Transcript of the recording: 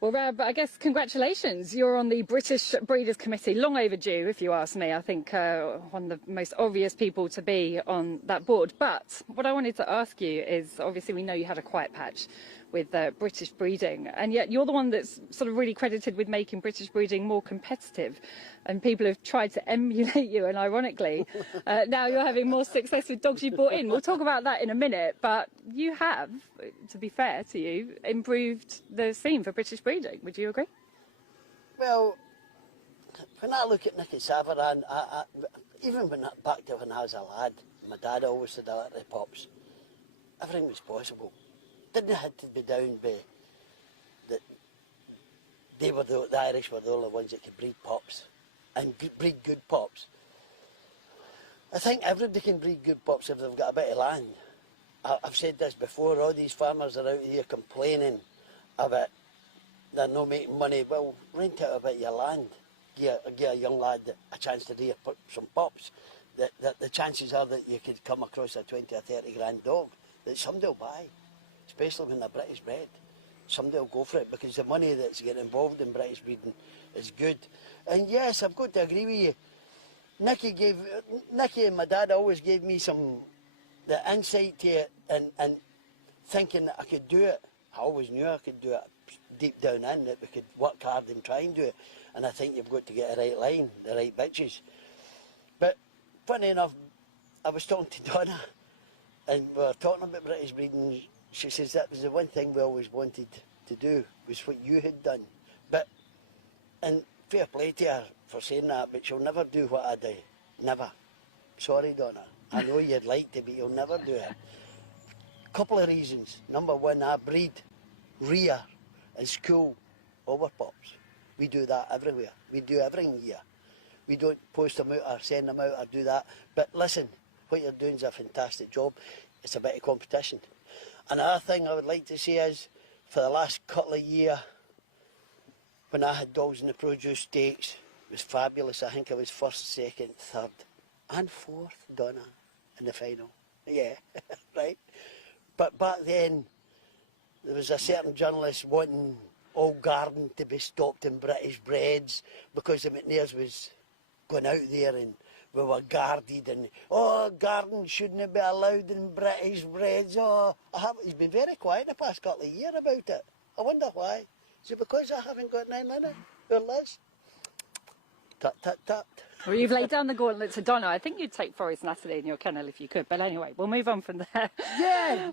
Well, Rab, I guess congratulations. You're on the British Breeders' Committee. Long overdue, if you ask me. I think one of the most obvious people to be on that board. But what I wanted to ask you is, obviously we know you had a quiet patch with British breeding, and yet you're the one that's sort of really credited with making British breeding more competitive. And people have tried to emulate you, and ironically, now you're having more success with dogs you brought in. We'll talk about that in a minute, but you have, to be fair to you, improved the scene for British breeding. Would you agree? Well, when I look at 𝐊𝐂𝐍𝐶𝐊𝐶, even back to when I was a lad, my dad always said about the pups, everything was possible. Didn't have to be down by that they were the Irish were the only ones that could breed pups and breed good pups. I think everybody can breed good pups if they've got a bit of land. I've said this before, all these farmers are out here complaining about they're not making money. Well, rent out a bit of your land, give a young lad a chance to rear some pups. The chances are that you could come across a 20 or 30 grand dog that somebody will buy, especially when they're British bred. Somebody will go for it because the money that's getting involved in British breeding is good. And yes, I've got to agree with you. Nicky and my dad always gave me the insight to it and thinking that I could do it. I always knew I could do it deep down in, that we could work hard and try and do it. And I think you've got to get the right line, the right bitches. But funny enough, I was talking to Donna and we were talking about British breeding. She says that was the one thing we always wanted to do, was what you had done. But, and fair play to her for saying that, but she'll never do what I do. Never. Sorry, Donna. I know you'd like to, but you'll never do it. Couple of reasons. Number one, I breed, rear and school all our pups. We do that everywhere. We do everything here. We don't post them out or send them out or do that. But listen, what you're doing is a fantastic job. It's a bit of competition. Another thing I would like to say is, for the last couple of years, when I had dogs in the produce stakes, it was fabulous. I think I was first, second, third and fourth, Donna, in the final. Yeah, right? But back then, there was a certain journalist wanting all garden to be stocked in British breds because the McNairs was going out there and we were guarded and, oh, garden shouldn't be allowed in British breds. Oh, he's been very quiet the past couple of years about it. I wonder why. Is it because I haven't got 9 minutes? Or Liz? Tut, tut, tut. Well, you've laid down the gauntlet to Donna. I think you'd take Forest Natalie in your kennel if you could. But anyway, we'll move on from there. Yeah,